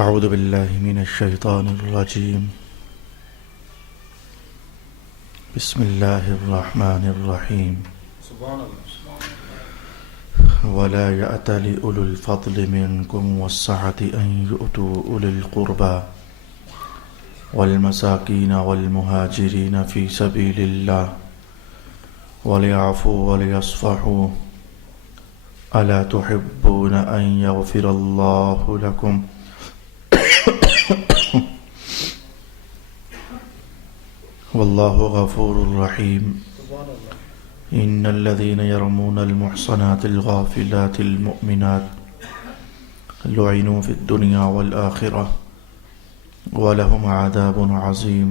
اعوذ باللہ من الشیطان الرجیم بسم اللہ الرحمن الرحیم ولا يأتل أولو الفضل منكم والسعة أن يؤتوا أولي القربى والمساكين والمهاجرين في سبيل الله وليعفوا وليصفحوا ألا تحبون أن يغفر الله لكم والله غفور رحيم إن الذين يرمون المحصنات الغافلات المؤمنات لعنوا في الدنيا والآخرة ولهم عذاب عظيم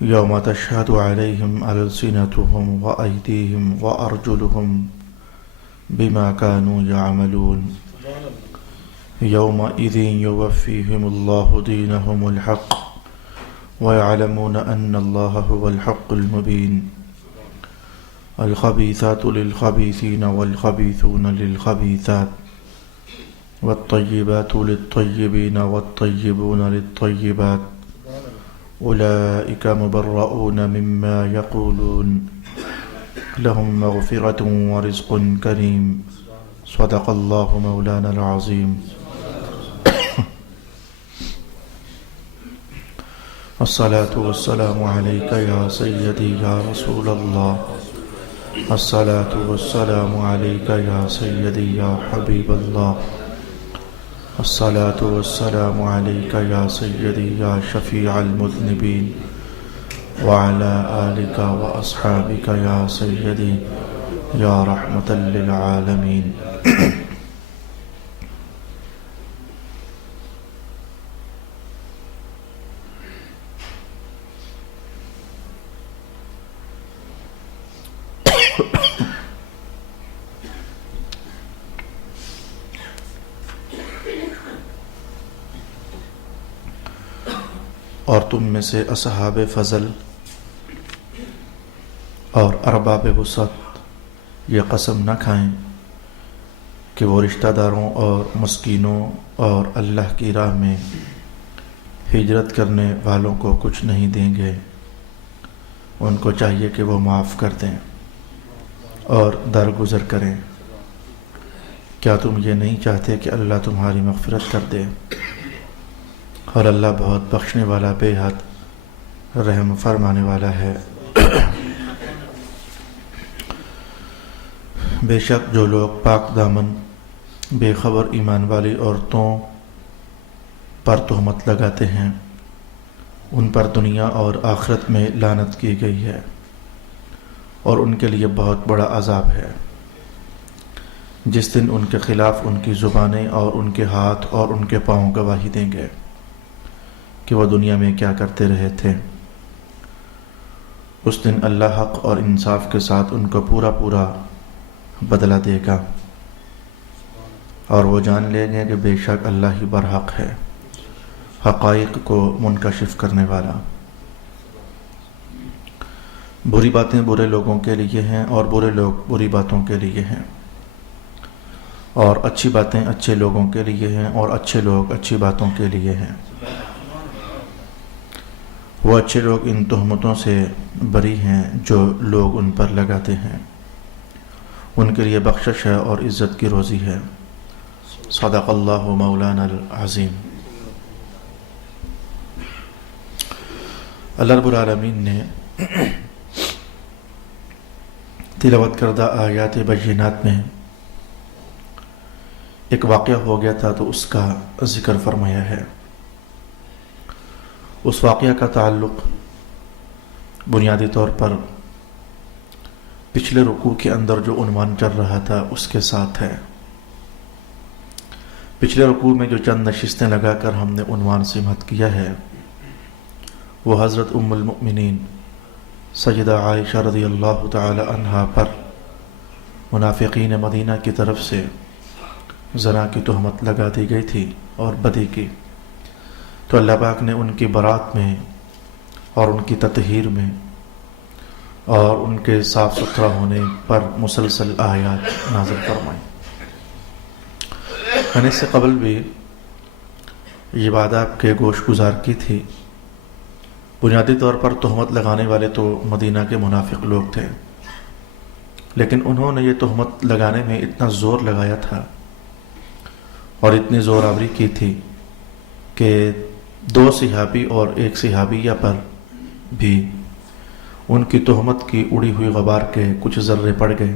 يوم تشهد عليهم ألسنتهم وأيديهم وأرجلهم بما كانوا يعملون يومئذ يوفيهم الله دينهم الحق ويعلمون أن الله هو الحق المبين الخبيثات للخبيثين والخبيثون للخبيثات والطيبات للطيبين والطيبون للطيبات أولئك مبرؤون مما يقولون لهم مغفرة ورزق كريم صدق الله مولانا العظيم الصلاة والسلام عليك يا سيدي يا رسول الله الصلاة والسلام عليك يا سيدي يا حبيب الله الصلاة والسلام عليك يا سيدي يا شفيع المذنبين وعلى آلك وأصحابك يا سيدي يا رحمة للعالمين اور تم میں سے اصحاب فضل اور ارباب وسعت یہ قسم نہ کھائیں کہ وہ رشتہ داروں اور مسکینوں اور اللہ کی راہ میں ہجرت کرنے والوں کو کچھ نہیں دیں گے۔ ان کو چاہیے کہ وہ معاف کر دیں اور درگزر کریں۔ کیا تم یہ نہیں چاہتے کہ اللہ تمہاری مغفرت کر دے؟ اور اللہ بہت بخشنے والا بے حد رحم فرمانے والا ہے۔ بے شک جو لوگ پاک دامن بے خبر ایمان والی عورتوں پر تہمت لگاتے ہیں ان پر دنیا اور آخرت میں لعنت کی گئی ہے اور ان کے لیے بہت بڑا عذاب ہے۔ جس دن ان کے خلاف ان کی زبانیں اور ان کے ہاتھ اور ان کے پاؤں گواہی دیں گے کہ وہ دنیا میں کیا کرتے رہے تھے۔ اس دن اللہ حق اور انصاف کے ساتھ ان کو پورا پورا بدلہ دے گا اور وہ جان لیں گے کہ بے شک اللہ ہی برحق ہے، حقائق کو منکشف کرنے والا۔ بری باتیں برے لوگوں کے لیے ہیں اور برے لوگ بری باتوں کے لیے ہیں، اور اچھی باتیں اچھے لوگوں کے لیے ہیں اور اچھے لوگ اچھی باتوں کے لیے ہیں۔ وہ اچھے لوگ ان تہمتوں سے بری ہیں جو لوگ ان پر لگاتے ہیں، ان کے لیے بخشش ہے اور عزت کی روزی ہے۔ صدق اللہ مولانا العظیم۔ اللہ رب العالمین نے تلاوت کردہ آیات بینات میں ایک واقعہ ہو گیا تھا تو اس کا ذکر فرمایا ہے۔ اس واقعہ کا تعلق بنیادی طور پر پچھلے رکوع کے اندر جو عنوان چل رہا تھا اس کے ساتھ ہے۔ پچھلے رکوع میں جو چند نشستیں لگا کر ہم نے عنوان سماعت کیا ہے وہ حضرت ام المؤمنین سیدہ عائشہ رضی اللہ تعالی عنہا پر منافقین مدینہ کی طرف سے زنا کی تہمت لگا دی گئی تھی اور بدی کی، تو اللہ پاک نے ان کی برات میں اور ان کی تطہیر میں اور ان کے صاف ستھرا ہونے پر مسلسل آیات نازل فرمائیں۔ میں نے اس سے قبل بھی یہ بات آپ کے گوش گزار کی تھی. بنیادی طور پر تہمت لگانے والے تو مدینہ کے منافق لوگ تھے، لیکن انہوں نے یہ تہمت لگانے میں اتنا زور لگایا تھا اور اتنی زور آوری کی تھی کہ 2 صحابی اور 1 صحابیہ پر بھی ان کی تہمت کی اڑی ہوئی غبار کے کچھ ذرے پڑ گئے.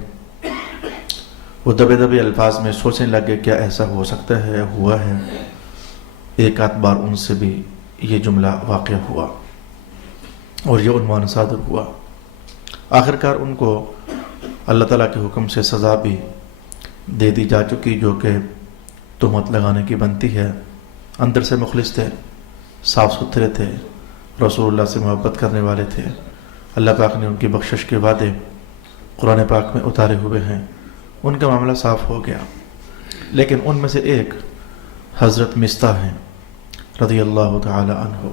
وہ دبے دبے الفاظ میں سوچنے لگے کیا ایسا ہو سکتا ہے، ہوا ہے. ایک آدھ بار ان سے بھی یہ جملہ واقع ہوا اور یہ عنوان صادر ہوا. آخرکار ان کو اللہ تعالیٰ کے حکم سے سزا بھی دے دی جا چکی، جو کہ تہمت لگانے کی بنتی ہے. اندر سے مخلص تھے، صاف ستھرے تھے، رسول اللہ سے محبت کرنے والے تھے. اللہ پاک نے ان کی بخشش کے وعدے قرآن پاک میں اتارے ہوئے ہیں. ان کا معاملہ صاف ہو گیا. لیکن ان میں سے ایک حضرت مستح ہیں رضی اللہ تعالی عنہ،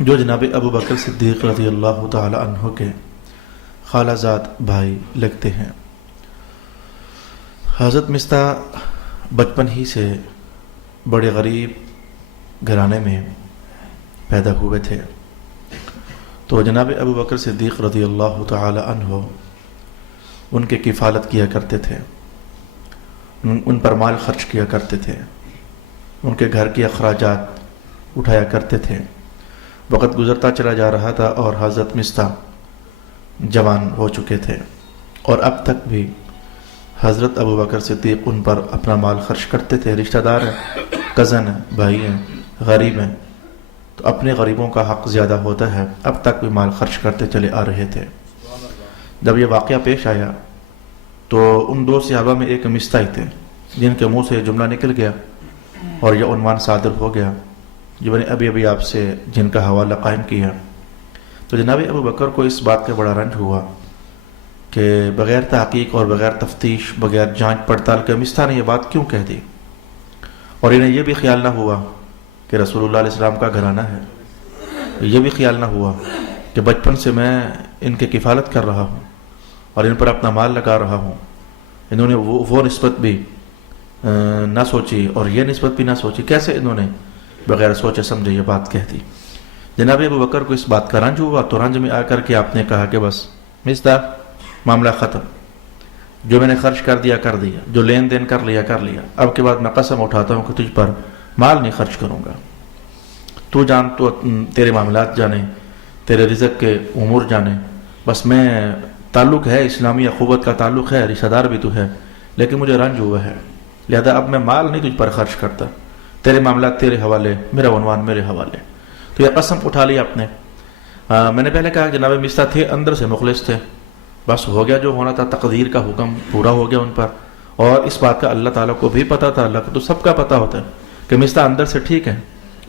جو جناب ابو بکر صدیق رضی اللہ تعالی عنہ کے خالہ زاد بھائی لگتے ہیں. حضرت مستح بچپن ہی سے بڑے غریب گھرانے میں پیدا ہوئے تھے. تو جناب ابو بکر صدیق رضی اللہ تعالی عنہ ان کے کفالت کیا کرتے تھے، ان پر مال خرچ کیا کرتے تھے، ان کے گھر کے اخراجات اٹھایا کرتے تھے. وقت گزرتا چلا جا رہا تھا اور حضرت مستح جوان ہو چکے تھے، اور اب تک بھی حضرت ابو بکر صدیق ان پر اپنا مال خرچ کرتے تھے. رشتہ دار ہیں، کزن ہیں، بھائی ہیں، غریب ہیں، تو اپنے غریبوں کا حق زیادہ ہوتا ہے. اب تک بھی مال خرچ کرتے چلے آ رہے تھے. جب یہ واقعہ پیش آیا تو ان 2 صحابہ میں ایک مستح تھے جن کے منہ سے جملہ نکل گیا اور یہ عنوان صادر ہو گیا جو میں نے ابھی آپ سے جن کا حوالہ قائم کیا. تو جناب ابو بکر کو اس بات کا بڑا رنج ہوا کہ بغیر تحقیق اور بغیر تفتیش، بغیر جانچ پڑتال کے مستح نے یہ بات کیوں کہہ دی. اور انہیں یہ بھی خیال نہ ہوا کہ رسول اللہ علیہ السلام کا گھرانہ ہے. یہ بھی خیال نہ ہوا کہ بچپن سے میں ان کے کفالت کر رہا ہوں اور ان پر اپنا مال لگا رہا ہوں. انہوں نے وہ نسبت بھی نہ سوچی اور یہ نسبت بھی نہ سوچی. کیسے انہوں نے بغیر سوچے سمجھے یہ بات کہہ دی. جناب ابو بکر کو اس بات کا رنج ہوا تو رنج میں آ کر کے آپ نے کہا کہ بس مستح، معاملہ ختم. جو میں نے خرچ کر دیا، جو لین دین کر لیا. اب کے بعد میں قسم اٹھاتا ہوں کہ تجھ پر مال نہیں خرچ کروں گا. تو جان، تو تیرے معاملات جانے، تیرے رزق کے امور جانے. بس میں تعلق ہے، اسلامی اخوت کا تعلق ہے، رشتہ دار بھی تو ہے، لیکن مجھے رنج ہوا ہے، لہذا اب میں مال نہیں تجھ پر خرچ کرتا. تیرے معاملات تیرے حوالے، میرا عنوان میرے حوالے. تو یہ قسم اٹھا لی آپ نے. میں نے پہلے کہا کہ جناب مستح تھے، اندر سے مخلص تھے. بس ہو گیا جو ہونا تھا، تقدیر کا حکم پورا ہو گیا ان پر. اور اس بات کا اللہ تعالیٰ کو بھی پتا تھا، اللہ کو تو سب کا پتا ہوتا ہے کہ مستح اندر سے ٹھیک ہے.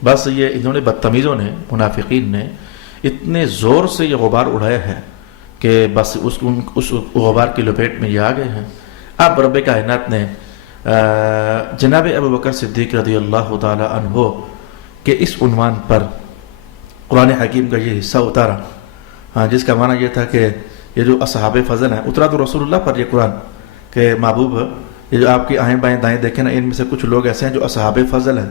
بس یہ انہوں نے، بدتمیزوں نے، منافقین نے اتنے زور سے یہ غبار اڑایا ہے کہ بس اس غبار کی لپیٹ میں یہ آ گئے ہیں. اب رب کائنات نے جناب ابو بکر صدیق رضی اللہ تعالی عنہ کے اس عنوان پر قرآن حکیم کا یہ حصہ اتارا، جس کا معنی یہ تھا کہ یہ جو اصحاب فضل ہیں، اترا تو رسول اللہ پر یہ قرآن کہ محبوب، یہ جو آپ کی آئیں بائیں دائیں دیکھیں نا، ان میں سے کچھ لوگ ایسے ہیں جو اصحاب فضل ہیں.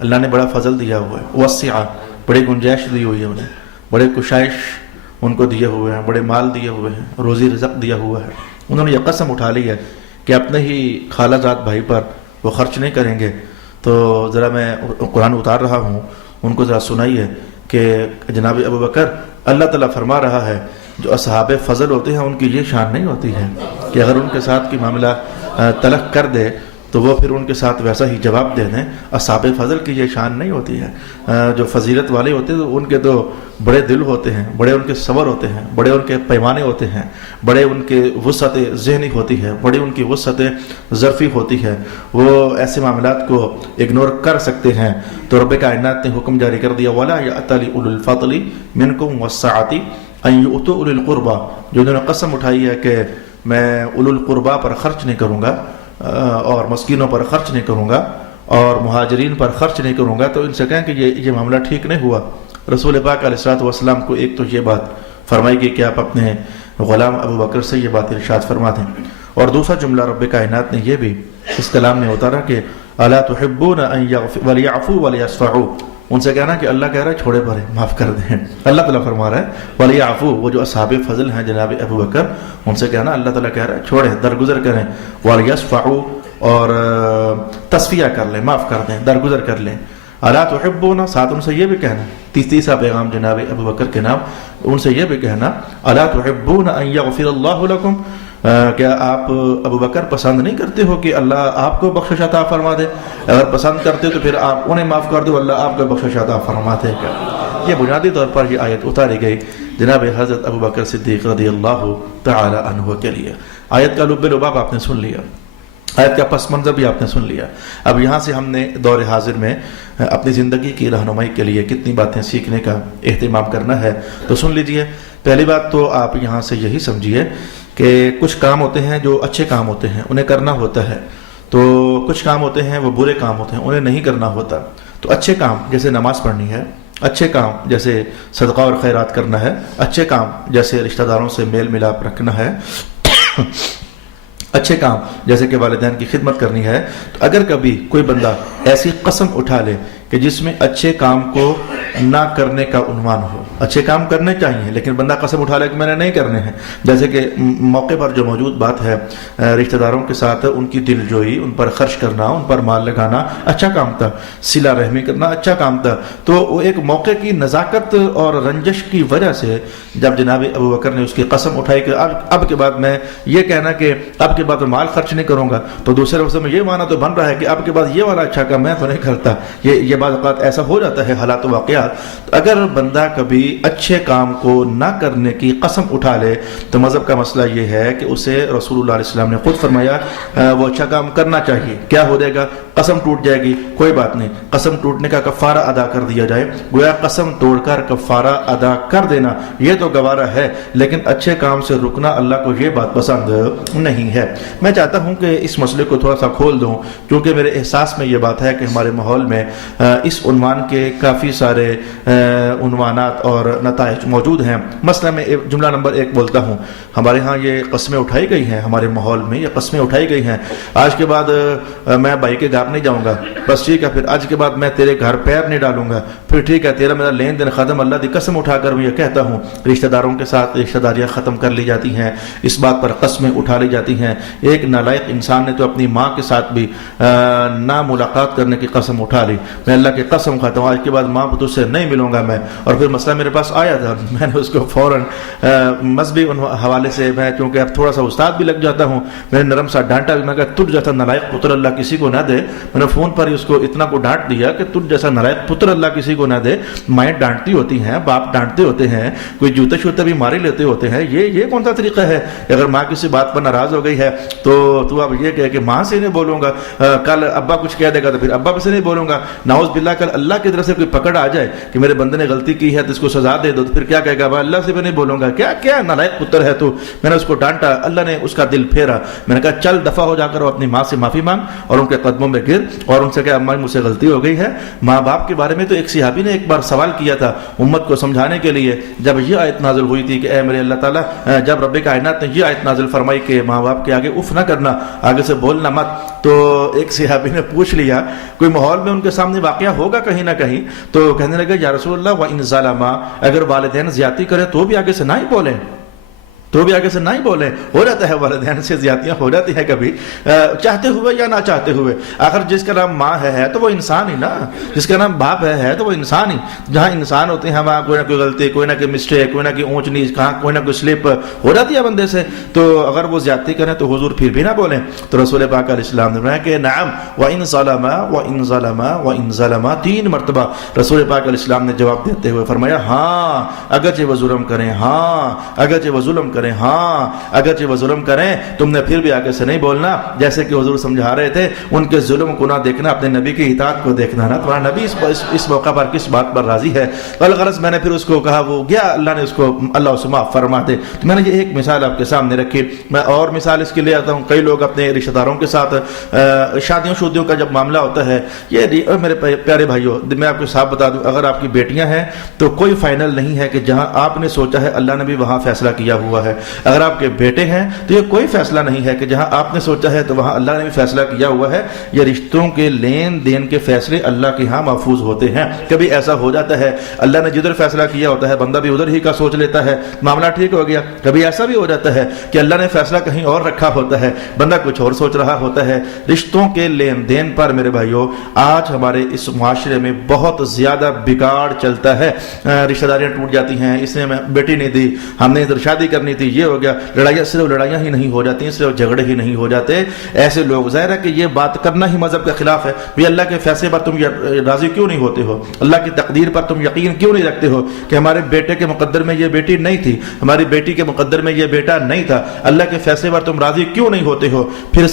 اللہ نے بڑا فضل دیا ہوا ہے، وسعہ، بڑی گنجائش دی ہوئی ہے انہیں، بڑے کشائش ان کو دیے ہوئے ہیں، بڑے مال دیے ہوئے ہیں، روزی رزق دیا ہوا ہے. انہوں نے یہ قسم اٹھا لی ہے کہ اپنے ہی خالہ زاد بھائی پر وہ خرچ نہیں کریں گے. تو ذرا میں قرآن اتار رہا ہوں، ان کو ذرا سنائیے کہ جناب ابو بکر، اللہ تعالیٰ فرما رہا ہے جو اصحاب فضل ہوتے ہیں ان کی یہ شان نہیں ہوتی ہے کہ اگر ان کے ساتھ کی معاملہ تلق کر دے تو وہ پھر ان کے ساتھ ویسا ہی جواب دے دیں. اصحاب فضل کی یہ شان نہیں ہوتی ہے. جو فضیلت والے ہوتے ہیں ان کے تو بڑے دل ہوتے ہیں، بڑے ان کے صبر ہوتے ہیں، بڑے ان کے پیمانے ہوتے ہیں، بڑے ان کے وسعت ذہنی ہوتی ہے، بڑی ان کی وسعت ظرفی ہوتی ہے. وہ ایسے معاملات کو اگنور کر سکتے ہیں. تو رب کائنات نے حکم جاری کر دیا، وَلَا يَأْتَلِ أُولُو الْفَضْلِ مِنْكُمْ وَالسَّعَةِ أَنْ يُؤْتُوا أُولِي الْقُرْبَى. جو انہوں نے قسم اٹھائی ہے کہ میں اولو القربا پر خرچ نہیں کروں گا اور مسکینوں پر خرچ نہیں کروں گا اور مہاجرین پر خرچ نہیں کروں گا، تو ان سے کہیں کہ یہ معاملہ ٹھیک نہیں ہوا. رسول پاک علیہ الصلوۃ والسلام کو ایک تو یہ بات فرمائی گئی کہ آپ اپنے غلام ابو بکر سے یہ بات ارشاد فرما دیں، اور دوسرا جملہ رب کائنات نے یہ بھی اس کلام میں اتارا کہ الا تحبون ان ولیعفوا ولیصفحوا، ان سے کہنا کہ اللہ کہہ رہا ہے چھوڑے پڑے، معاف کر دیں۔ اللہ تعالیٰ فرما رہا ہے ولیعفوا، وہ جو اصحاب فضل ہیں جناب ابو بکر، ان سے کہنا اللہ تعالیٰ کہہ رہا ہے چھوڑیں، درگزر کریں، ولیصفحوا، اور تصفیہ کر لیں، معاف کر دیں، درگزر کر لیں۔ الا تحبون، ساتھ ان سے یہ بھی کہنا، تیسرا پیغام جناب ابو بکر کے نام، ان سے یہ بھی کہنا الا تحبون ان یغفر اللہ لکم، کیا آپ ابو بکر پسند نہیں کرتے ہو کہ اللہ آپ کو بخشش عطا فرما دے؟ اگر پسند کرتے تو پھر آپ انہیں معاف کر دو، اللہ آپ کو بخشش عطا فرما دے گا۔ یہ بنیادی طور پر یہ آیت اتاری گئی جناب حضرت ابو بکر صدیق رضی اللہ تعالی عنہ کے لیے۔ آیت کا لب لباب آپ نے سن لیا، آیت کا پس منظر بھی آپ نے سن لیا۔ اب یہاں سے ہم نے دور حاضر میں اپنی زندگی کی رہنمائی کے لیے کتنی باتیں سیکھنے کا اہتمام کرنا ہے تو سن لیجئے۔ پہلی بات تو آپ یہاں سے یہی سمجھیے کہ کچھ کام ہوتے ہیں جو اچھے کام ہوتے ہیں، انہیں کرنا ہوتا ہے، تو کچھ کام ہوتے ہیں وہ برے کام ہوتے ہیں، انہیں نہیں کرنا ہوتا۔ تو اچھے کام جیسے نماز پڑھنی ہے، اچھے کام جیسے صدقہ اور خیرات کرنا ہے، اچھے کام جیسے رشتہ داروں سے میل ملاپ رکھنا ہے، اچھے کام جیسے کہ والدین کی خدمت کرنی ہے، تو اگر کبھی کوئی بندہ ایسی قسم اٹھا لے کہ جس میں اچھے کام کو نہ کرنے کا عنوان ہو، اچھے کام کرنے چاہیے لیکن بندہ قسم اٹھا لے کہ میں نے نہیں کرنے ہیں، جیسے کہ موقع پر جو موجود بات ہے رشتہ داروں کے ساتھ ان کی دل جوئی، ان پر خرچ کرنا، ان پر مال لگانا اچھا کام تھا، صلہ رحمی کرنا اچھا کام تھا، تو وہ ایک موقع کی نزاکت اور رنجش کی وجہ سے جب جناب ابو بکر نے اس کی قسم اٹھائی کہ اب کے بعد میں یہ کہنا کہ اب کے بعد میں مال خرچ نہیں کروں گا، تو دوسرے لفظ میں یہ معنی تو بن رہا ہے کہ اب کے بعد یہ والا اچھا کام میں تو نہیں کرتا۔ یہ بعض اوقات ایسا ہو جاتا ہے حالات و واقعات۔ تو اگر بندہ کبھی اچھے کام کو نہ کرنے کی قسم اٹھا لے تو مذہب کا مسئلہ یہ ہے کہ اسے رسول اللہ علیہ السلام نے خود فرمایا وہ اچھا کام کرنا چاہیے۔ کیا ہو جائے گا؟ قسم ٹوٹ جائے گی، کوئی بات نہیں، قسم ٹوٹنے کا کفارہ ادا کر دیا جائے، گویا قسم توڑ کر کفارہ ادا کر دینا یہ تو گوارا ہے، لیکن اچھے کام سے رکنا اللہ کو یہ بات پسند نہیں ہے۔ میں چاہتا ہوں کہ اس مسئلے کو تھوڑا سا کھول دوں، کیونکہ میرے احساس میں یہ بات ہے کہ ہمارے ماحول میں اس عنوان کے کافی سارے عنوانات اور نتائج موجود ہیں۔ مثلا میں جملہ نمبر 1 بولتا ہوں، ہمارے ہاں یہ قسمیں اٹھائی گئی ہیں، ہمارے ماحول میں یہ قسمیں اٹھائی گئی ہیں، آج کے بعد میں بھائی کے گھر نہیں جاؤں گا، بس ٹھیک ہے، پھر آج کے بعد میں تیرے گھر پیر نہیں ڈالوں گا، پھر ٹھیک ہے تیرا میرا لین دین ختم، اللہ دی قسم اٹھا کر میں یہ کہتا ہوں۔ رشتہ داروں کے ساتھ رشتہ داریاں ختم کر لی جاتی ہیں، اس بات پر قسمیں اٹھا لی جاتی ہیں۔ ایک نالائق انسان نے تو اپنی ماں کے ساتھ بھی نہ ملاقات کرنے کی قسم اٹھا لی، میں اللہ کی قسم کھاتا ہوں آج کے بعد ماں تجھ سے نہیں ملوں گا میں۔ اور پھر مسئلہ میرے پاس آیا تھا، میں نے اس کو فوراً مذہبی حوالے سے، میں چونکہ اب تھوڑا سا استاد بھی لگ جاتا ہوں، میں نے نرم سا ڈانٹا، میں کہا تجھ جیسا نالائق پتر اللہ کسی کو نہ دے۔ میں نے فون پر اس کو اتنا کو ڈانٹ دیا کہ تجھ جیسا نالائق پتر اللہ کسی کو نہ دے۔ مائیں ڈانٹتی ہوتی ہیں، باپ ڈانٹتے ہوتے ہیں، کوئی جوتے شوتے بھی مارے لیتے ہوتے ہیں، یہ کون سا طریقہ ہے؟ اگر ماں کسی بات پر ناراض ہو گئی ہے تو اب یہ کہے کہ ماں سے نہیں بولوں گا، کل ابا کچھ کہہ دے گا تو پھر ابا سے نہیں بولوں گا، نعوذ باللہ کل اللہ کی طرف سے کوئی پکڑ آ جائے کہ میرے بندے نے غلطی کی ہے تو اس کو سزا دے دو، تو پھر کیا کہے گا؟ اللہ سے بھی نہیں بولوں گا، کیا نالائق پتر ہے تو۔ میں نے اس کو ڈانٹا، اللہ نے اس کا دل پھیرا، میں نے کہا چل دفع ہو جا کر اپنی ماں سے معافی مانگ اور ان کے قدموں میں گر اور ان سے کہا اماں مجھ سے غلطی ہو گئی ہے۔ ماں باپ کے بارے میں تو ایک صحابی نے ایک بار سوال کیا تھا امت کو سمجھانے کے لیے، جب یہ آیت نازل ہوئی تھی کہ اے میرے اللہ تعالیٰ، جب رب کائنات نے یہ آیت نازل فرمائی کہ ماں باپ کے آگے اف نہ کرنا، آگے سے بولنا مت، تو ایک صحابی نے پوچھ لیا، کوئی ماحول میں ان کے سامنے واقعہ ہوگا کہیں نہ کہیں، تو کہنے لگے یا رسول اللہ وَإِن ظَلَمَا، اگر والدین زیادتی کرے تو بھی آگے سے نہ ہی بولیں، تو بھی آگے سے نہ ہی بولیں۔ ہو جاتا ہے والدین سے زیادتیاں ہو جاتی ہیں کبھی، چاہتے ہوئے یا نہ چاہتے ہوئے، آخر جس کا نام ماں ہے تو وہ انسان ہی نا، جس کا نام باپ ہے تو وہ انسان ہی، جہاں انسان ہوتے ہیں وہاں کوئی نہ کوئی غلطی، کوئی نہ کوئی مسٹیک، کوئی نہ کوئی اونچ نیچ، کہاں کوئی نہ کوئی سلپ ہو جاتی ہے بندے سے، تو اگر وہ زیادتی کریں تو حضور پھر بھی نہ بولیں۔ تو رسول پاک علیہ السلام نے فرمایا کہ نعم وَإِن ظَلَمَا وَإِن ظَلَمَا وَإِن ظَلَمَا، 3 مرتبہ رسول پاک علیہ السلام نے جواب دیتے ہوئے فرمایا ہاں اگرچہ وہ ظلم کریں، ہاں اگرچہ وہ ظلم کریں، ہاں اگرچہ وہ ظلم کریں، تم نے پھر بھی آگے سے نہیں بولنا۔ جیسے کہ حضور سمجھا رہے تھے ان کے ظلم کو نہ دیکھنا، اپنے نبی کی اطاعت کو دیکھنا نا، تمہارا نبی اس موقع پر کس بات پر راضی ہے۔ غرض میں نے پھر اس کو کہا وہ گیا، اللہ نے اس کو اللہ اسے معاف فرما دے۔ تو میں نے یہ ایک مثال آپ کے سامنے رکھی، میں اور مثال اس کے لے آتا ہوں۔ کئی لوگ اپنے رشتہ داروں کے ساتھ شادیوں کا جب معاملہ ہوتا ہے، یہ میرے پیارے بھائیوں میں آپ کو صاحب بتا دوں، اگر آپ کی بیٹیاں ہیں تو کوئی فائنل نہیں ہے کہ جہاں آپ نے سوچا ہے اللہ نے بھی وہاں فیصلہ کیا ہوا ہے۔ ہے. اگر آپ کے بیٹے ہیں تو یہ کوئی فیصلہ نہیں ہے کہ جہاں آپ نے سوچا ہے تو وہاں اللہ نے بھی فیصلہ کیا ہوا ہے. یہ رشتوں کے لین دین کے فیصلے اللہ کے ہاں محفوظ ہوتے ہیں. کبھی ایسا ہو جاتا ہے اللہ نے جدھر فیصلہ کیا ہوتا ہے بندہ بھی ادھر ہی کا سوچ لیتا ہے, معاملہ ٹھیک ہو گیا. کبھی ایسا بھی ہو جاتا ہے کہ اللہ نے فیصلہ کہیں اور رکھا ہوتا ہے, بندہ کچھ اور سوچ رہا ہوتا ہے. رشتوں کے لین دین پر میرے بھائیوں آج ہمارے اس معاشرے میں بہت زیادہ بگاڑ چلتا ہے. رشتہ داریاں ٹوٹ جاتی ہیں, اس نے ہمیں بیٹی نہیں دی, ہم نے ادھر شادی کرنی تھی, یہ ہو گیا. لڑائیاں صرف لڑائیاں ہی نہیں ہو جاتی, صرف جھگڑے ہی نہیں ہو جاتے. ایسے لوگ, ظاہر ہے کہ یہ بات کرنا ہی مذہب کے خلاف ہے. بھی اللہ کے فیصلے پر تم راضی کیوں نہیں ہوتے ہو, اللہ کی تقدیر پر تم یقین کیوں نہیں رکھتے ہو کہ ہمارے بیٹے کے مقدر میں یہ بیٹی نہیں تھی, ہماری بیٹی کے مقدر میں یہ بیٹا نہیں تھا. اللہ کے فیصلے پر تم راضی کیوں نہیں ہوتے ہو؟ پھر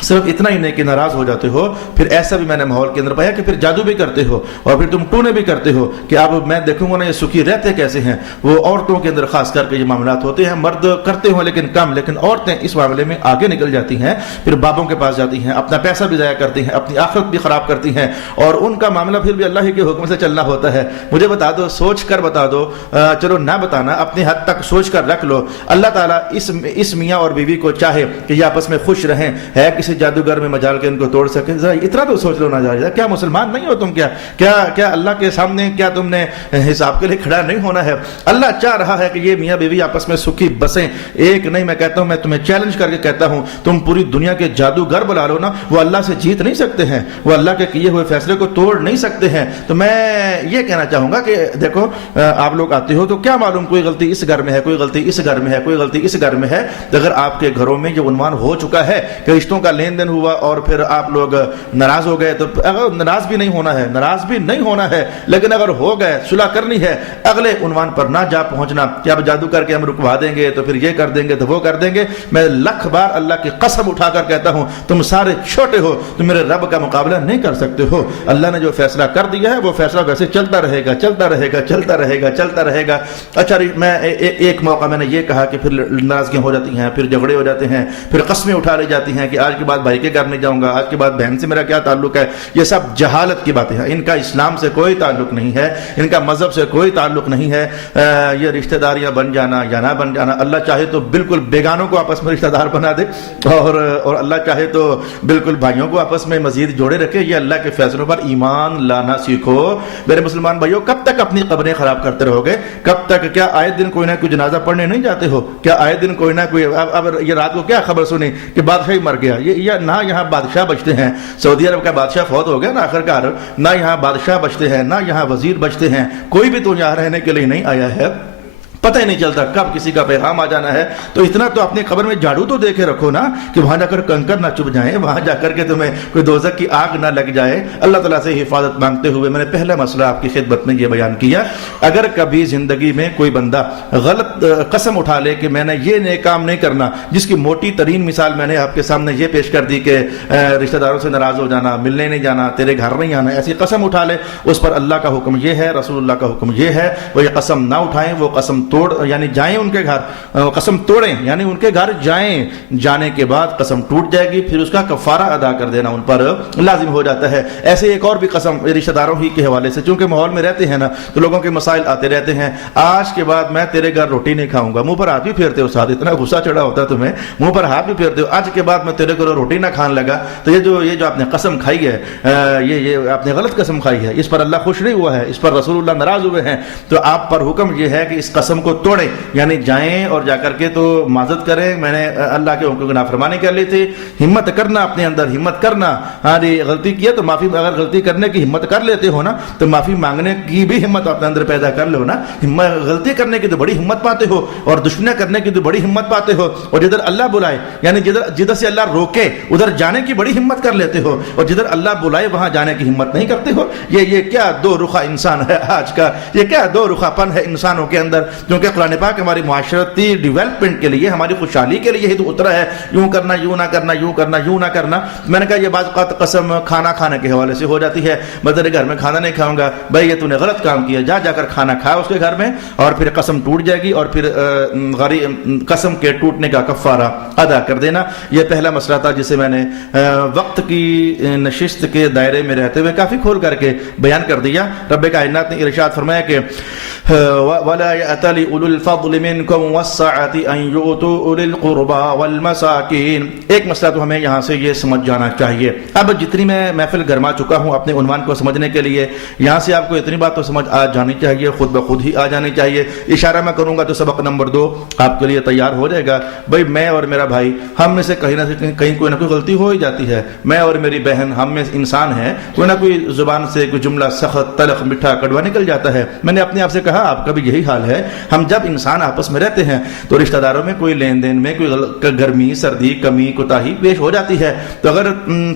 صرف اتنا ہی نہیں کہ ناراض ہو جاتے ہو, پھر ایسا بھی میں نے ماحول کے اندر پایا کہ پھر جادو بھی کرتے ہو اور پھر تم ٹونے بھی کرتے ہو کہ اب میں دیکھوں گا نا یہ سکھی رہتے کیسے ہیں. وہ عورتوں کے اندر خاص کر کے یہ معاملات ہوتے ہیں. مرد کرتے ہوں لیکن کم, لیکن عورتیں اس معاملے میں آگے نکل جاتی ہیں, پھر بابوں کے پاس جاتی ہیں, اپنا پیسہ بھی ضائع کرتی ہیں, اپنی آخرت بھی خراب کرتی ہیں, اور ان کا معاملہ پھر بھی اللہ ہی کے حکم سے چلنا ہوتا ہے. مجھے بتا دو, سوچ کر بتا دو, چلو نہ بتانا, اپنی حد تک سوچ کر رکھ لو. اللہ تعالیٰ اس میاں اور بیوی کو چاہے کہ یہ آپس میں خوش رہیں, ہے کسی جادوگر میں مجال کے ان کو توڑ سکے؟ اتنا تو سوچ لو نا جائے. کیا مسلمان نہیں ہو تم؟ کیا اللہ کے سامنے کیا تم نے حساب کے لیے کھڑا نہیں ہونا ہے؟ اللہ چاہ رہا ہے کہ یہ میاں بیوی آپس میں سکھی بسیں. ایک نہیں, میں کہتا ہوں, میں تمہیں چیلنج کر کے کہتا ہوں, تم پوری دنیا کے جادوگر بلا لو نا, وہ اللہ سے جیت نہیں سکتے ہیں, وہ اللہ کے کیے ہوئے فیصلے کو توڑ نہیں سکتے ہیں. تو میں یہ کہنا چاہوں گا کہ دیکھو, آپ لوگ آتے ہو تو کیا معلوم کوئی غلطی اس گھر میں ہے, کوئی غلطی اس گھر میں ہے, کوئی غلطی اس گھر میں ہے. اگر آپ کے گھروں میں یہ عنوان ہو چکا ہے کہ رشتوں کا لین دین ہوا اور پھر آپ لوگ ناراض ہو گئے, تو اگر ناراض بھی نہیں ہونا ہے, لیکن اگر ہو گئے, صلح کرنی ہے, اگلے عنوان پر نہ جا پہنچنا کہ اب جادو کر کے ہم رکوا دیں گے, تو پھر یہ کر دیں گے, تو وہ کر دیں گے. میں لکھ بار اللہ کی قسم اٹھا کر کہتا ہوں, تم سارے چھوٹے ہو, تم میرے رب کا مقابلہ نہیں کر سکتے ہو. اللہ نے جو فیصلہ کر دیا ہے وہ فیصلہ ویسے چلتا رہے گا, چلتا رہے گا, چلتا رہے گا, چلتا رہے گا. اچھا, میں ایک موقع میں نے یہ کہا کہ پھر ناراضگیاں ہو جاتی ہیں, پھر جھگڑے ہو جاتے ہیں, پھر قسمیں اٹھا لی جاتی ہیں کہ آج کے بعد بھائی کے گھر نہیں جاؤں گا, آج کے بعد بہن سے میرا کیا تعلق ہے. یہ سب جہالت کی باتیں ہیں, ان کا اسلام سے کوئی تعلق نہیں ہے, ان کا مذہب سے کوئی تعلق نہیں ہے. یہ رشتہ داریاں بن جانا یا نہ بن جانا, اللہ چاہے تو بالکل بیگانوں کو آپس میں رشتہ دار بنا دے, اور اللہ چاہے تو بالکل بھائیوں کو آپس میں مزید جوڑے رکھے. یہ اللہ کے فیصلوں پر ایمان لانا سیکھو میرے مسلمان بھائیوں. کب تک اپنی قبریں خراب کرتے رہو گے؟ کب تک؟ کیا آئے دن کوئی نہ کوئی جنازہ پڑھنے نہیں جاتے ہو؟ کیا آئے دن کوئی نہ کوئی, اب یہ رات کو کیا خبر سنی کہ بادشاہ ہی مر گیا؟ یہ نہ یہاں بادشاہ بچتے ہیں, سعودی عرب کا بادشاہ فوت ہو گیا نا آخرکار, نہ یہاں بادشاہ بچتے ہیں, نہ یہاں وزیر بچتے ہیں, کوئی بھی تو یہاں رہنے کے لیے نہیں آیا ہے. پتہ ہی نہیں چلتا کب کسی کا پیغام آ جانا ہے. تو اتنا تو اپنی قبر میں جھاڑو تو دے کے رکھو نا کہ وہاں جا کر کنکر نہ چبھ جائیں, وہاں جا کر کے تمہیں کوئی دوزخ کی آگ نہ لگ جائے. اللہ تعالیٰ سے حفاظت مانگتے ہوئے میں نے پہلا مسئلہ آپ کی خدمت میں یہ بیان کیا. اگر کبھی زندگی میں کوئی بندہ غلط قسم اٹھا لے کہ میں نے یہ نیک کام نہیں کرنا, جس کی موٹی ترین مثال میں نے آپ کے سامنے یہ پیش کر دی کہ رشتہ داروں سے ناراض ہو جانا, ملنے نہیں جانا, تیرے گھر نہیں آنا, ایسی قسم اٹھا لے, اس پر اللہ کا حکم یہ ہے, رسول اللہ کا حکم یہ ہے, وہ یہ قسم نہ اٹھائیں, وہ قسم توڑ یعنی جائیں ان کے گھر, قسم توڑیں یعنی ان کے گھر جائیں. جانے کے بعد قسم ٹوٹ جائے گی, پھر اس کا کفارہ ادا کر دینا ان پر لازم ہو جاتا ہے. ایسے ایک اور بھی قسم رشتہ داروں ہی کے حوالے سے, چونکہ ماحول میں رہتے ہیں نا تو لوگوں کے مسائل آتے رہتے ہیں. آج کے بعد میں تیرے گھر روٹی نہیں کھاؤں گا, منہ پر ہاتھ بھی پھیرتے ہو, ساتھ اتنا غصہ چڑھا ہوتا ہے تمہیں, منہ پر ہاتھ بھی پھیرتے ہو. آج کے بعد میں تیرے گھر روٹی نہ کھانے لگا, تو یہ جو آپ نے قسم کھائی ہے, یہ آپ نے غلط قسم کھائی ہے, اس پر اللہ خوش نہیں ہوا ہے, اس پر رسول اللہ ناراض ہوئے ہیں. تو آپ پر حکم یہ ہے کہ اس قسم کو توڑیں, یعنی جائیں اور جا کر کے تو معذرت کریں, میں نے اللہ کے حکم کی نافرمانی کر لی تھی. ہمت کرنا, اپنے اندر ہمت کرنا. ہاں جی, غلطی کی ہے تو معافی, اگر غلطی کرنے کی ہمت کر لیتے ہو نا تو معافی مانگنے کی بھی ہمت اپنے اندر پیدا کر لو نا. غلطی کرنے کی تو بڑی ہمت پاتے ہو, اور دشمنیاں کرنے کی تو بڑی ہمت پاتے ہو, اور جدھر اللہ بلائے یعنی جدھر سے اللہ روکے ادھر جانے کی بڑی ہمت کر لیتے ہو, اور جدھر اللہ بلائے وہاں جانے کی ہمت نہیں کرتے ہو. یہ کیا دو رخا انسان ہے آج کا, یہ کیا دو رخا پن ہے انسانوں کے اندر. کیونکہ قرآن پاک ہماری معاشرتی ڈیولپمنٹ کے لیے, ہماری خوشحالی کے لیے ہی تو اترا ہے. یوں کرنا, یوں نہ کرنا, یوں کرنا, یوں نہ کرنا. میں نے کہا یہ بعض اوقات قسم کھانا کھانے کے حوالے سے ہو جاتی ہے. میں تیرے گھر میں کھانا نہیں کھاؤں گا, بھائی یہ تو نے غلط کام کیا, جا کر کھانا کھا اس کے گھر میں, اور پھر قسم ٹوٹ جائے گی, اور پھر قسم کے ٹوٹنے کا کفارہ ادا کر دینا. یہ پہلا مسئلہ تھا جسے میں نے وقت کی نشست کے دائرے میں رہتے ہوئے کافی کھول کر کے بیان کر دیا. رب کائنات نے ارشاد فرمایا کہ ولا يأتل أولو الفضل منكم والسعة أن يؤتوا أولي القربى والمساكين. ایک مسئلہ تو ہمیں یہاں سے یہ سمجھ جانا چاہیے. اب جتنی میں محفل گرما چکا ہوں اپنے عنوان کو سمجھنے کے لیے، یہاں سے آپ کو اتنی بات تو سمجھ آ جانی چاہیے، خود بخود ہی آ جانی چاہیے. اشارہ میں کروں گا تو سبق نمبر 2 آپ کے لیے تیار ہو جائے گا. بھائی میں اور میرا بھائی، ہم میں سے کہیں کوئی نہ کوئی غلطی ہو ہی جاتی ہے. میں اور میری بہن، ہم میں انسان ہیں، کوئی نہ کوئی زبان سے کوئی جملہ سخت، تلخ، میٹھا، کڑوا نکل جاتا ہے. میں نے اپنے آپ سے کہا آپ کا بھی یہی حال ہے. ہم جب انسان آپس میں رہتے ہیں تو رشتہ داروں میں کوئی لین دین میں کوئی گرمی، سردی، کمی، کوتاہی پیش ہو جاتی ہے. تو اگر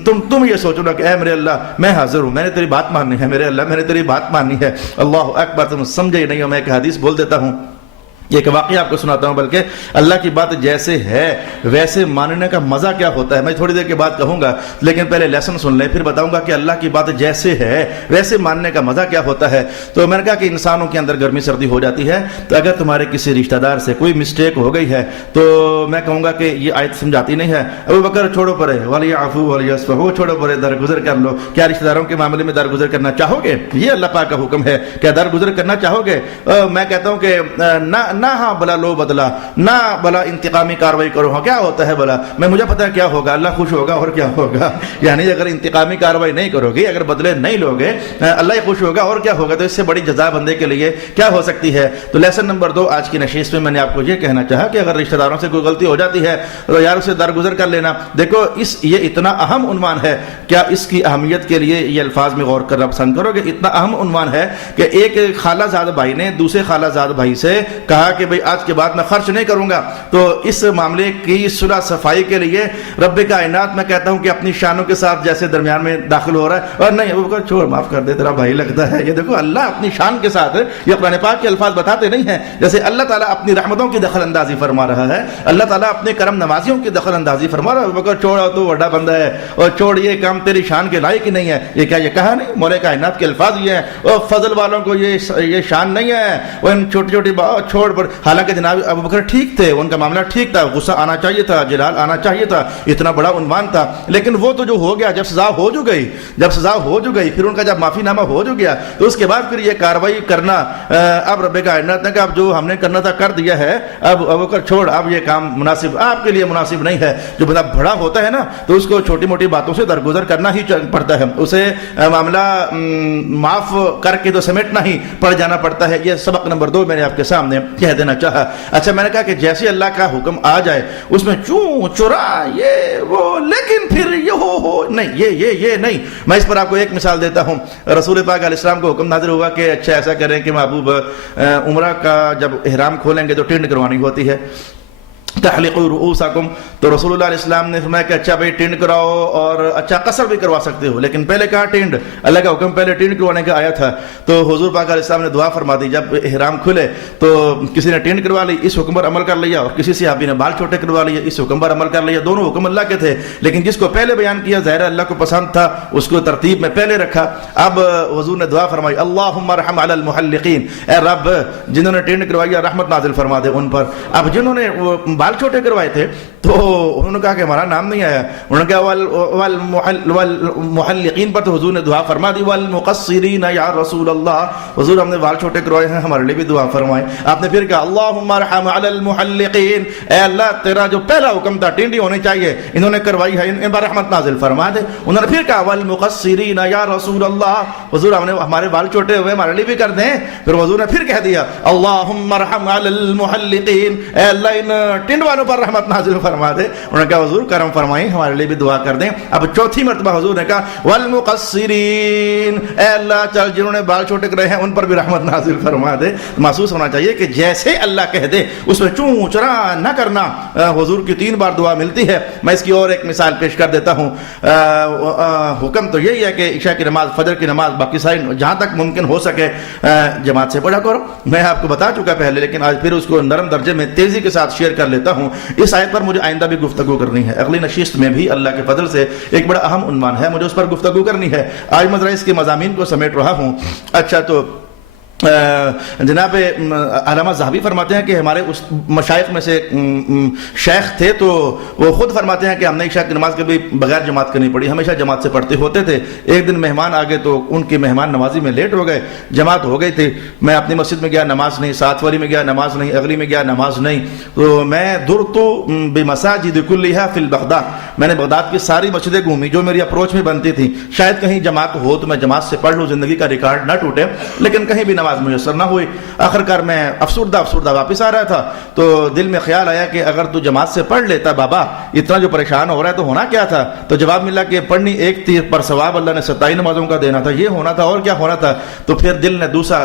تم یہ سوچو نا کہ اے میرے اللہ میں حاضر ہوں، میں نے تیری بات ماننی ہے، میرے اللہ میں نے تیری بات ماننی ہے، اللہ اکبر، تم سمجھے ہی نہیں ہو. میں ایک حدیث بول دیتا ہوں، ایک واقعہ آپ کو سناتا ہوں، بلکہ اللہ کی بات جیسے ہے ویسے ماننے کا مزہ کیا ہوتا ہے میں تھوڑی دیر کے بعد کہوں گا، لیکن پہلے لیسن سن لیں، پھر بتاؤں گا کہ اللہ کی بات جیسے ہے ویسے ماننے کا مزہ کیا ہوتا ہے. تو میں نے کہا کہ انسانوں کے اندر گرمی سردی ہو جاتی ہے، تو اگر تمہارے کسی رشتہ دار سے کوئی مسٹیک ہو گئی ہے تو میں کہوں گا کہ یہ آیت سمجھاتی نہیں ہے. ابو بکر چھوڑو پرے، وَلْيَعْفُوا وَلْيَصْفَحُوا، چھوڑو پرے، درگزر کر لو. کیا رشتہ داروں کے معاملے میں درگزر کرنا چاہو گے؟ یہ اللہ پاک کا حکم ہے. کیا درگزر کرنا چاہو گے؟ میں کہتا ہوں کہ نہ ہاں بلا لو بدلا، نہ بلا انتقامی کاروائی کرو. ہاں کیا ہوتا ہے بلا؟ مجھے پتا ہے کیا ہوگا، اللہ خوش ہوگا اور کیا ہوگا. یعنی اگر انتقامی کاروائی نہیں کرو گے، اگر بدلے نہیں لوگے، اللہ ہی خوش ہوگا اور کیا ہوگا. تو اس سے بڑی جزا بندے کے لیے کیا ہو سکتی ہے. تو لیسن نمبر 2 آج کی نشست میں نے آپ کو یہ کہنا چاہا کہ اگر رشتہ داروں سے کوئی غلطی ہو جاتی ہے تو یار اسے درگزر کر لینا. دیکھو یہ اتنا اہم عنوان ہے، کیا اس کی اہمیت کے لیے یہ الفاظ میں غور کرنا پسند کرو گے؟ اتنا اہم عنوان ہے کہ ایک خالہ زاد بھائی نے دوسرے خالہ زاد بھائی سے کہا کہ بھئی آج کے بعد میں خرچ نہیں کروں گا. تو اس معاملے کی صلح صفائی کے لیے رب کائنات میں کہتا ہوں کہ اپنی شانوں کے ساتھ جیسے درمیان میں داخل ہو رہا ہے، اور نہیں وہ کہا چھوڑ معاف کر دے تیرا بھائی لگتا ہے. یہ دیکھو اللہ اپنی شان کے ساتھ، یہ قرآن پاک کے الفاظ بتاتے نہیں ہیں، جیسے اللہ تعالیٰ اپنی رحمتوں کی دخل اندازی فرما رہا ہے، اللہ تعالیٰ اپنے کرم نوازیوں کی دخل اندازی فرما رہا ہے. وہ کہا چھوڑ تو بڑا بندہ ہے، اور چھوڑ یہ کام تیری شان کے لائق ہی نہیں ہے. یہ کیا یہ کہا نہیں؟ مولا کائنات کے الفاظ یہ ہیں، اور فضل والوں کو یہ شان نہیں ہے، وہ ان چھوٹی چھوٹی بات چھوڑ پر. حالانکہ جناب ابو بکر ٹھیک تھے، ان کا معاملہ ٹھیک تھا، غصہ آنا چاہیے تھا، جلال آنا چاہیے تھا، اتنا بڑا عنوان تھا. لیکن وہ تو جو ہو گیا، جب سزا ہو جو گئی، پھر ان کا جب معافی نامہ ہو جو گیا تو اس کے بعد پھر یہ کاروائی کرنا، اب رب کائنات نے کہا اب جو ہم نے کرنا تھا کر دیا ہے، اب ابو بکر چھوڑ، اب یہ کام مناسب آپ کے لیے مناسب نہیں ہے. جو بندہ بڑا ہوتا ہے نا تو اس کو چھوٹی موٹی باتوں سے درگزر کرنا ہی پڑتا ہے، اسے معاملہ معاف کر کے تو سمیٹنا ہی پڑ جانا پڑتا ہے. یہ سبق نمبر 2 میں نے آپ کے سامنے کہہ دینا چاہا. اچھا میں نے کہا کہ جیسے اللہ کا حکم آ جائے اس میں چوں چرا یہ وہ، لیکن پھر یہ ہو نہیں، یہ نہیں. میں اس پر آپ کو ایک مثال دیتا ہوں. رسول پاک علیہ السلام کو حکم نازل ہوا کہ اچھا ایسا کریں کہ محبوب عمرہ کا جب احرام کھولیں گے تو ٹینڈ کروانی ہوتی ہے، تحلقوا رؤوسکم. تو رسول اللہ علیہ السلام نے فرمایا کہ اچھا بھائی ٹینڈ کراؤ، اور اچھا قصر بھی کروا سکتے ہو، لیکن پہلے کہا ٹینڈ. اللہ کا حکم پہلے ٹینڈ کروانے کا آیا تھا. تو حضور پاک علیہ السلام نے دعا فرما دی جب احرام کھلے تو کسی نے ٹینڈ کروا لی، اس حکم پر عمل کر لیا، اور کسی صحابی نے بال چھوٹے کروا لیے، اس حکم پر عمل کر لیا. دونوں حکم اللہ کے تھے، لیکن جس کو پہلے بیان کیا ظاہر اللہ کو پسند تھا، اس کو ترتیب میں پہلے رکھا. اب حضور نے دعا فرمائی اللہم ارحم علی المحلقین، اے رب جنہوں نے ٹینڈ کروائی رحمت نازل فرما دے ان پر. اب جنہوں نے بال چھوٹے کروائے تھے تو انہوں نے کہا کہ ہمارا نام نہیں آیا. انہوں نے کہا والمحلقین پر تو حضور نے دعا فرما دی، والمقصرین یا رسول اللہ، حضور ہم نے بال چھوٹے کروائے ہیں، ہمارے لیے بھی دعا فرمائے. آپ نے پھر کہا اللہم ارحم علی المحلقین، اے اللہ تیرا جو پہلا حکم تھا ٹینڈی ہونی چاہیے، انہوں نے کروائی ہے، ان پر رحمت نازل فرما دے. انہوں نے پھر کہا والمقصرین یا رسول اللہ، حضور ہم نے ہمارے بال چھوٹے ہوئے ہمارے لیے بھی کر دیں. پھر حضور نے پھر کہہ دیا اللہم ارحم علی المحلقین، اے اللہ ان ٹینڈ والوں پر رحمت نازل فرما دے. انہوں نے کہا حضور کرم فرمائیں ہمارے لیے بھی دعا کر دیں. اب چوتھی مرتبہ حضور نے کہا والمقصرین، اے اللہ چل جنہوں نے بال چھوٹے کرے ہیں ان پر بھی رحمت نازل فرما دے. محسوس ہونا چاہیے کہ جیسے اللہ کہہ دے اس میں چوں چرا نہ کرنا. حضور کی 3 بار دعا ملتی ہے. میں اس کی اور ایک مثال پیش کر دیتا ہوں. حکم تو یہی ہے کہ عشاء کی نماز، فجر کی نماز، باقی ساری جہاں تک ممکن ہو سکے جماعت سے پڑھا کرو. میں آپ کو بتا چکا پہلے، لیکن آج پھر اس کو نرم درجے میں تیزی کے ساتھ شیئر کر لیتا ہوں. اس آیت پر مجھے آئندہ بھی گفتگو کرنی ہے، اگلی نشست میں بھی اللہ کے فضل سے ایک بڑا اہم عنوان ہے، مجھے اس پر گفتگو کرنی ہے. آج میں ذرا اس کے مضامین کو سمیٹ رہا ہوں. اچھا تو جناب علامہ ذہبی فرماتے ہیں کہ ہمارے اس مشائخ میں سے شیخ تھے تو وہ خود فرماتے ہیں کہ ہم نے عشاء کی نماز کبھی بغیر جماعت کرنی پڑی، ہمیشہ جماعت سے پڑھتے ہوتے تھے۔ ایک دن مہمان آ گئے تو ان کی مہمان نمازی میں لیٹ ہو گئے، جماعت ہو گئی تھی، میں اپنی مسجد میں گیا نماز نہیں، ساتھ والی میں گیا نماز نہیں، اگلی میں گیا نماز نہیں، تو میں درت بمساجد کلھا فی البغداد، میں نے بغداد کی ساری مسجدیں گھومی جو میری اپروچ میں بنتی تھی، شاید کہیں جماعت ہو تو میں جماعت سے پڑھ لوں، زندگی کا ریکارڈ نہ ٹوٹے، لیکن کہیں بھی نماز میسر نہ ہوئی۔ آخر کار میں افسردہ واپس آ رہا تھا تو دل میں خیال آیا کہ اگر تو جماعت سے پڑھ لیتا بابا، اتنا جو پریشان ہو رہا ہے تو ہونا کیا تھا؟ تو جواب ملا کہ پڑھنی ایک تھی پر ثواب اللہ نے 27 نمازوں کا دینا تھا، یہ ہونا تھا اور کیا ہونا تھا۔ تو پھر دل نے دوسرا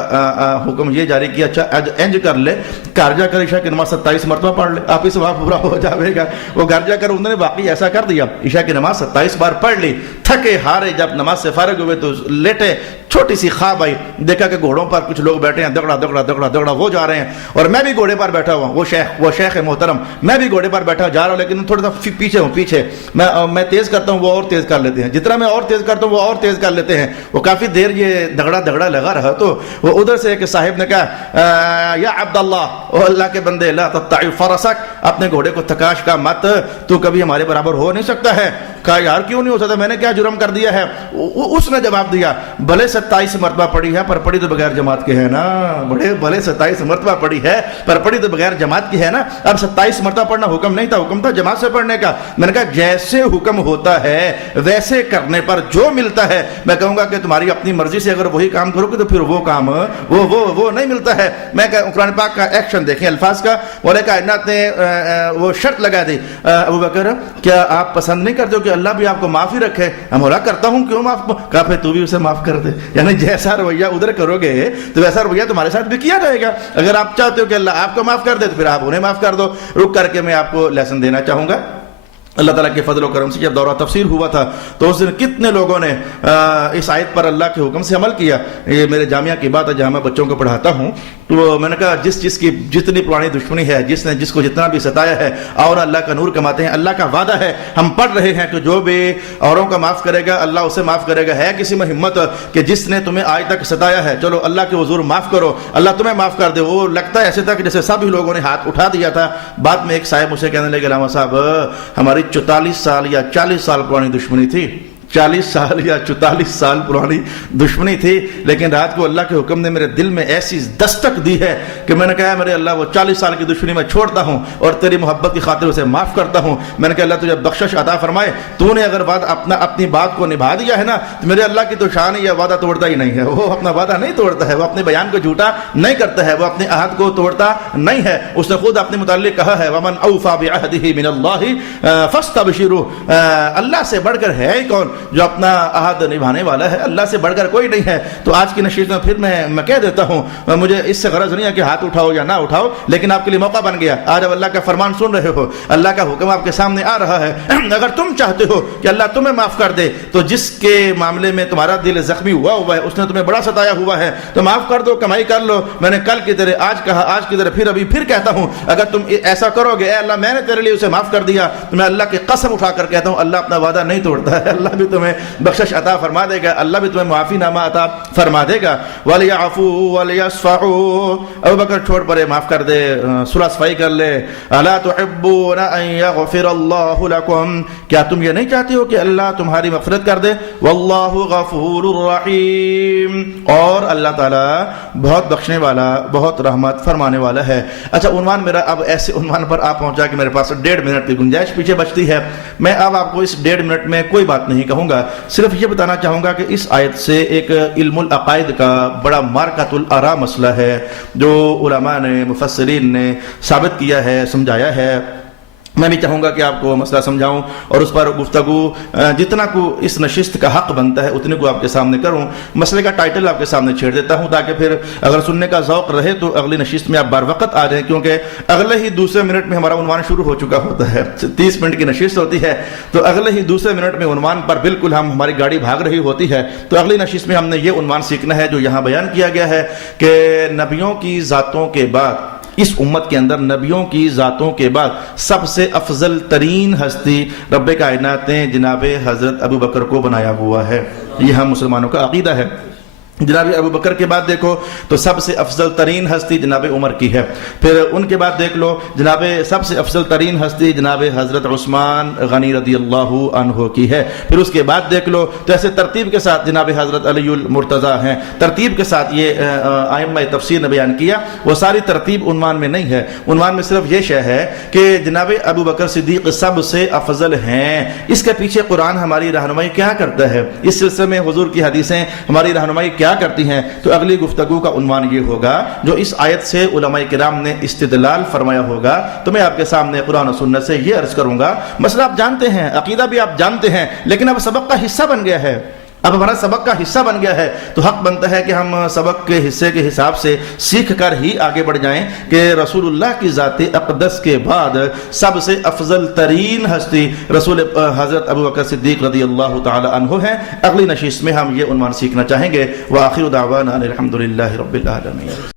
حکم یہ جاری کیا، اچھا انج کر لے، گھر جا کر عشاء کی نماز 27 مرتبہ پڑھ لے، آپ ہی ثواب پورا ہو جائے گا۔ وہ گھر جا کر انہوں نے واقعی ایسا کر دیا، عشاء کی نماز 27 بار پڑھ لی، تھکے ہارے جب نماز سے فارغ ہوئے تو لیٹے، چھوٹی سی خواب آئی، دیکھا کہ گھوڑوں پر کچھ لوگ بیٹھے ہیں، دگڑا دگڑا دگڑا دگڑا وہ جا رہے ہیں اور میں بھی گھوڑے پر بیٹھا ہوا ہوں، وہ شیخ محترم، میں بھی گھوڑے پر بیٹھا جا رہا ہوں لیکن تھوڑا سا پیچھے میں تیز کرتا ہوں وہ اور تیز کر لیتے ہیں، جتنا میں اور تیز کرتا ہوں وہ اور تیز کر لیتے ہیں۔ وہ کافی دیر یہ دگڑا لگا رہا تو وہ ادھر سے ایک صاحب نے کہا یا عبداللہ، او اللہ کے بندے، لا تطعف فرسک، اپنے گھوڑے کو تکاش کا مت، تو کبھی ہمارے برابر ہو نہیں سکتا ہے۔ کہا یار کیوں نہیں ہو سکتا، میں نے کیا جرم کر دیا ہے؟ اس نے جواب دیا بھلے 27 مرتبہ پڑھی ہے پر پڑھی تو بغیر جماعت کے ہے نا، بھلے 27 مرتبہ پڑھی ہے پر پڑھی تو بغیر جماعت کی ہے نا۔ اب 27 مرتبہ پڑھنا حکم نہیں تھا، حکم تھا جماعت سے پڑھنے کا۔ میں نے کہا جیسے حکم ہوتا ہے ویسے کرنے پر جو ملتا ہے، میں کہوں گا کہ تمہاری اپنی مرضی سے اگر وہی کام کرو گے تو پھر وہ کام وہ نہیں ملتا ہے۔ میں قرآن پاک کا ایکشن دیکھیں الفاظ کا، مولا کائنات نے وہ شرط لگا دی، ابو بکر کیا آپ پسند نہیں کرتے ہو کہ اللہ بھی آپ کو معافی رکھے؟ مولا کرتا ہوں، کیوں معاف؟ کہا پھر تو بھی اسے معاف کر دے، یعنی جیسا رویہ ادھر کرو گے تو ویسا رویہ تمہارے ساتھ بھی کیا جائے گا۔ اگر آپ چاہتے ہو کہ اللہ آپ کو معاف کر دے تو پھر آپ انہیں معاف کر دو۔ رک کر کے میں آپ کو لیسن دینا چاہوں گا۔ اللہ تعالیٰ کے فضل و کرم سے جب دورہ تفسیر ہوا تھا تو اس دن کتنے لوگوں نے اس آیت پر اللہ کے حکم سے عمل کیا۔ یہ میرے جامعہ کی بات ہے جہاں میں بچوں کو پڑھاتا ہوں، تو میں نے کہا جس کی جتنی پرانی دشمنی ہے، جس کو جتنا بھی ستایا ہے، اور اللہ کا نور کماتے ہیں۔ اللہ کا وعدہ ہے، ہم پڑھ رہے ہیں کہ جو بھی اوروں کا معاف کرے گا اللہ اسے معاف کرے گا۔ ہے کسی میں ہمت کہ جس نے تمہیں آج تک ستایا ہے، چلو اللہ کے حضور معاف کرو، اللہ تمہیں معاف کر دے۔ وہ لگتا ہے ایسے تھا کہ جیسے سبھی لوگوں نے ہاتھ اٹھا دیا تھا۔ بعد میں ایک صاحب مجھ سے کہنے لگے علامہ صاحب ہماری 44 سال یا 40 سال پرانی دشمنی تھی، 40 سال یا 44 سال پرانی دشمنی تھی، لیکن رات کو اللہ کے حکم نے میرے دل میں ایسی دستک دی ہے کہ میں نے کہا میرے اللہ وہ 40 سال کی دشمنی میں چھوڑتا ہوں اور تیری محبت کی خاطر اسے معاف کرتا ہوں۔ میں نے کہا اللہ تجھے بخشش عطا فرمائے، تو نے اگر اپنی بات کو نبھا دیا ہے نا تو میرے اللہ کی تو شان ہے، یہ وعدہ توڑتا ہی نہیں ہے، وہ اپنا وعدہ نہیں توڑتا ہے، وہ اپنے بیان کو جھوٹا نہیں کرتا ہے، وہ اپنے عہد کو توڑتا نہیں ہے۔ اس نے خود اپنے متعلق کہا ہے ومن اوفى بعهده من الله فاستبشروا، اللہ سے بڑھ کر ہے ہی کون جو اپنا عہد نبھانے والا ہے، اللہ سے بڑھ کر کوئی نہیں ہے۔ تو آج کی نشست میں پھر میں کہہ دیتا ہوں، مجھے اس سے غرض نہیں ہے کہ ہاتھ اٹھاؤ یا نہ اٹھاؤ، لیکن آپ کے لیے موقع بن گیا، آج اب اللہ کا فرمان سن رہے ہو، اللہ کا حکم آپ کے سامنے آ رہا ہے۔ اگر تم چاہتے ہو کہ اللہ تمہیں معاف کر دے تو جس کے معاملے میں تمہارا دل زخمی ہوا ہے، اس نے تمہیں بڑا ستایا ہوا ہے، تو معاف کر دو، کمائی کر لو۔ میں نے کل کی طرح آج کہا، آج کی طرح پھر کہتا ہوں، اگر تم ایسا کرو گے، اے اللہ میں نے تیرے لیے اسے معاف کر دیا، تو میں اللہ کی قسم اٹھا کر کہتا ہوں اللہ اپنا وعدہ نہیں توڑتا ہے، اللہ بھی تمہیں بخشش عطا فرما دے گا، اللہ بھی تمہیں معافی نامہ عطا فرما دے گا۔ وَلْيَعْفُوا وَلْيَصْفَحُوا، ابو بکر چھوڑ پڑے، معاف کر دے، صلح صفائی کر لے۔ أَلَا تُحِبُّونَ أَن يَغْفِرَ اللَّهُ لَكُمْ، کیا تم یہ نہیں چاہتے ہو کہ اللہ تمہاری مغفرت کر دے؟ وَاللَّهُ غَفُورٌ رَحِيمٌ، اور اللہ تعالیٰ بہت بخشنے والا، بہت رحمت فرمانے والا ہے۔ اچھا عنوان میرا اب ایسے عنوان پر آپ پہنچا کہ میرے پاس 1.5 منٹ کی گنجائش پیچھے بچتی ہے۔ میں اب آپ کو اس 1.5 منٹ میں کوئی بات نہیں کہوں گا، صرف یہ بتانا چاہوں گا کہ اس آیت سے ایک علم العقائد کا بڑا مارکۃ الآراء مسئلہ ہے جو علماء نے، مفسرین نے ثابت کیا ہے، سمجھایا ہے۔ میں بھی چاہوں گا کہ آپ کو مسئلہ سمجھاؤں اور اس پر گفتگو جتنا کو اس نشست کا حق بنتا ہے اتنے کو آپ کے سامنے کروں۔ مسئلے کا ٹائٹل آپ کے سامنے چھیڑ دیتا ہوں تاکہ پھر اگر سننے کا ذوق رہے تو اگلی نشست میں آپ بار وقت آ جائیں، کیونکہ اگلے ہی دوسرے منٹ میں ہمارا عنوان شروع ہو چکا ہوتا ہے۔ 30 منٹ کی نشست ہوتی ہے تو اگلے ہی دوسرے منٹ میں عنوان پر بالکل ہماری گاڑی بھاگ رہی ہوتی ہے۔ تو اگلی نشست میں ہم نے یہ عنوان سیکھنا ہے جو یہاں بیان کیا گیا ہے کہ نبیوں کی ذاتوں کے بعد، اس امت کے اندر نبیوں کی ذاتوں کے بعد سب سے افضل ترین ہستی رب کائنات نے جناب حضرت ابو بکر کو بنایا ہوا ہے۔ یہ ہم مسلمانوں کا عقیدہ ہے۔ جناب ابو بکر کے بعد دیکھو تو سب سے افضل ترین ہستی جناب عمر کی ہے. پھر ان کے بعد دیکھ لو جناب سب سے افضل ترین ہستی جناب حضرت عثمان غنی رضی اللہ عنہ کی ہے. پھر اس کے بعد دیکھ لو تو ایسے ترتیب کے ساتھ جناب حضرت علی المرتضیٰ ہیں. ترتیب کے ساتھ یہ ائمہ تفسیر نے بیان کیا. وہ ساری ترتیب عنوان میں نہیں ہے، عنوان میں صرف یہ شے ہے کہ جناب ابو بکر صدیق سب سے افضل ہیں. اس کے پیچھے قرآن ہماری رہنمائی کیا کرتا ہے، اس سلسلے میں حضور کی حدیثیں ہماری رہنمائی کیا کرتی ہیں. تو اگلی گفتگو کا عنوان یہ ہوگا جو اس آیت سے علماء کرام نے استدلال فرمایا ہوگا. تو میں آپ کے سامنے قرآن و سنت سے یہ عرض کروں گا، مسئلہ آپ جانتے ہیں، عقیدہ بھی آپ جانتے ہیں، لیکن اب سبق کا حصہ بن گیا ہے، اب ہمارا سبق کا حصہ بن گیا ہے، تو حق بنتا ہے کہ ہم سبق کے حصے کے حساب سے سیکھ کر ہی آگے بڑھ جائیں کہ رسول اللہ کی ذات اقدس کے بعد سب سے افضل ترین ہستی رسول حضرت ابو بکر صدیق رضی اللہ تعالی عنہ ہیں. اگلی نشست میں ہم یہ عنوان سیکھنا چاہیں گے. وآخر دعوانا الحمدللہ رب العالمین.